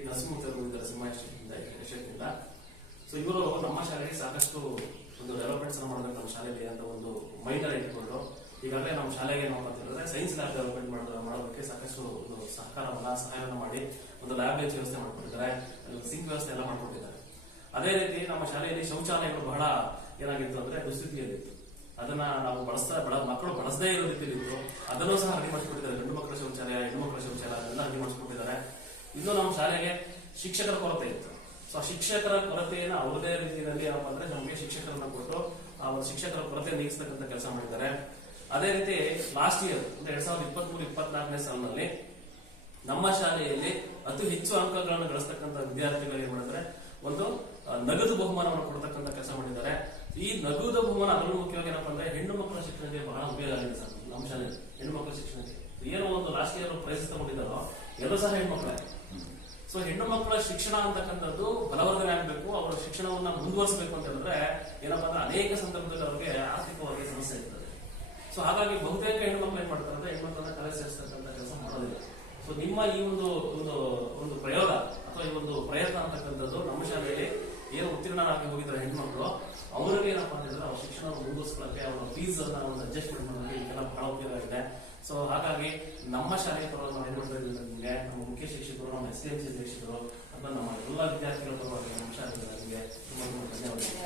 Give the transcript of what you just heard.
ಈಗ ನರಸಿಂಹ ಸಿಂಹ. ಸೊ ಇವರು ನಮ್ಮ ಶಾಲೆಗೆ ಸಾಕಷ್ಟು ಒಂದು ಡೆವಲಪ್ಮೆಂಟ್ಸ್ ಮಾಡಬೇಕು ನಮ್ಮ ಶಾಲೆಗೆ ಅಂತ ಒಂದು ಮೈಂಡ್ ಅಲ್ಲಿ ಇಟ್ಕೊಂಡು ಈಗಾಗಲೇ ನಮ್ಮ ಶಾಲೆಗೆ ನಾವು ಅಂತಂದ್ರೆ ಸೈನ್ಸ್ ಲ್ಯಾಬ್ ಡೆವಲಪ್ಮೆಂಟ್ ಮಾಡೋದಕ್ಕೆ ಸಾಕಷ್ಟು ಒಂದು ಸಹಾಯವನ್ನು ಮಾಡಿ ಒಂದು ಲ್ಯಾಬ್ ವ್ಯವಸ್ಥೆ ಮಾಡ್ಕೊಟ್ಟಿದ್ದಾರೆ, ಸಿಂಕ್ ವ್ಯವಸ್ಥೆ ಎಲ್ಲ ಮಾಡ್ಕೊಟ್ಟಿದ್ದಾರೆ. ಅದೇ ರೀತಿ ನಮ್ಮ ಶಾಲೆಯಲ್ಲಿ ಶೌಚಾಲಯಗಳು ಬಹಳ ಏನಾಗಿತ್ತು ಅಂದ್ರೆ ದುಸ್ಥಿತಿಯಲ್ಲಿತ್ತು. ಅದನ್ನ ನಾವು ಮಕ್ಕಳು ಬಳಸದೇ ಇರೋ ರೀತಿಯಲ್ಲಿತ್ತು. ಅದನ್ನು ಸಹ ರೆಡಿ ಮಾಡಿಸ್ಕೊಟ್ಟಿದ್ದಾರೆ. ಗಂಡು ಮಕ್ಕಳ ಶೌಚಾಲಯ, ಹೆಣ್ಣು ಮಕ್ಕಳ ಶೌಚಾಲಯ ಅದೆಲ್ಲ ರೆಡಿ ಮಾಡಿಸ್ಕೊಟ್ಟಿದ್ದಾರೆ. ಇನ್ನು ನಮ್ಮ ಶಾಲೆಗೆ ಶಿಕ್ಷಕರ ಕೊರತೆ ಇತ್ತು. ಸೊ ಶಿಕ್ಷಕರ ಕೊರತೆಯನ್ನು ಅವರದೇ ರೀತಿಯಲ್ಲಿ ಏನಪ್ಪಾ ಅಂದ್ರೆ ನಮಗೆ ಶಿಕ್ಷಕರನ್ನ ಕೊಟ್ಟು ಆ ಒಂದು ಶಿಕ್ಷಕರ ಕೊರತೆ ನೀಗಿಸ್ತಕ್ಕಂಥ ಕೆಲಸ ಮಾಡಿದ್ದಾರೆ. ಅದೇ ರೀತಿ ಲಾಸ್ಟ್ ಇಯರ್ ಅಂದ್ರೆ 2023-24ನೇ ಸಾಲಿನಲ್ಲಿ ನಮ್ಮ ಶಾಲೆಯಲ್ಲಿ ಅತಿ ಹೆಚ್ಚು ಅಂಕಗಳನ್ನು ಗಳಿಸ್ತಕ್ಕಂಥ ವಿದ್ಯಾರ್ಥಿಗಳು ಏನ್ ಮಾಡಿದ್ರೆ ಒಂದು ನಗದು ಬಹುಮಾನವನ್ನು ಕೊಡ್ತಕ್ಕಂಥ ಕೆಲಸ ಮಾಡಿದ್ದಾರೆ. ಈ ನಗದು ಬಹುಮಾನ ಅದರಲ್ಲೂ ಮುಖ್ಯವಾಗಿ ಏನಪ್ಪಾ ಅಂದ್ರೆ ಹೆಣ್ಣು ಮಕ್ಕಳ ಶಿಕ್ಷಣಕ್ಕೆ ಬಹಳ ಉಪಯೋಗ ಆಗಿದೆ ಸರ್. ನಮ್ಮ ಶಾಲೆಯಲ್ಲಿ ಹೆಣ್ಣು ಮಕ್ಕಳ ಶಿಕ್ಷಣಕ್ಕೆ ಏನೋ ಒಂದು ಲಾಸ್ಟ್ ಇಯರ್ ಪ್ರೈಸ್ ತಗೊಂಡಿದ್ದಾರೋ ಎಲ್ಲರೂ ಸಹ ಹೆಣ್ಮಕ್ಳೇ. ಸೊ ಹೆಣ್ಣು ಮಕ್ಕಳ ಶಿಕ್ಷಣ ಅಂತಕ್ಕಂಥದ್ದು ಬಲವರ್ಧನೆ ಆಗಬೇಕು, ಅವರ ಶಿಕ್ಷಣವನ್ನ ಮುಂದುವರಿಸಬೇಕು ಅಂತ ಹೇಳಿದ್ರೆ ಏನಪ್ಪಾ ಅಂದ್ರೆ ಅನೇಕ ಸಂದರ್ಭದಲ್ಲಿ ಅವರಿಗೆ ಆರ್ಥಿಕವಾಗಿ ಸಮಸ್ಯೆ ಇರ್ತದೆ. ಸೊ ಹಾಗಾಗಿ ಬಹುತೇಕ ಹೆಣ್ಣು ಮಕ್ಕಳು ಏನ್ ಮಾಡ್ತಾರೆ ಅಂದ್ರೆ ಹೆಣ್ಮಕ್ಳನ್ನ ಕಲೆ ಸೇರಿಸ್ತಕ್ಕಂಥ ಕೆಲಸ ಮಾಡೋದಿಲ್ಲ. ಸೊ ನಿಮ್ಮ ಈ ಒಂದು ಪ್ರಯೋಗ ಅಥವಾ ಈ ಒಂದು ಪ್ರಯತ್ನ ಅಂತಕ್ಕಂಥದ್ದು ನಮ್ಮ ಶಾಲೆಯಲ್ಲಿ ಏನು ಉತ್ತೀರ್ಣರಾಗಿ ಹೋಗಿದ್ದಾರೆ ಹೆಣ್ಮಕ್ಳು ಅವರಿಗೆ ಏನಪ್ಪಾ ಅಂತಂದ್ರೆ ಅವ್ರ ಶಿಕ್ಷಣವನ್ನು ಮುಂದುವರಿಸ್ಕೊಳ್ಳಕ್ಕೆ ಅವರ ಫೀಸ್ ಅನ್ನ ಒಂದು ಅಡ್ಜಸ್ಟ್ಮೆಂಟ್ ಮಾಡೋದಕ್ಕೆ ಇದೆಲ್ಲ ಬಹಳ ಉಪಯೋಗ ಆಗಿದೆ. ಸೊ ಹಾಗಾಗಿ ನಮ್ಮ ಶಾಲೆಯ ಪರವಾಗಿ ನಾವು ಏನ್ ಮಾಡ್ತಾ ಇದ್ದೀವಿ ನಿಮಗೆ ನಮ್ಮ ಮುಖ್ಯ ಶಿಕ್ಷಕರು, ನಮ್ಮ SDMC ಶಿಕ್ಷಕರು ಅಥವಾ ನಮ್ಮ ಎಲ್ಲ ವಿದ್ಯಾರ್ಥಿಗಳ ಪರವಾಗಿ ನಮ್ಮ ಶಾಲೆಗೆ ತುಂಬಾ ಧನ್ಯವಾದಗಳು.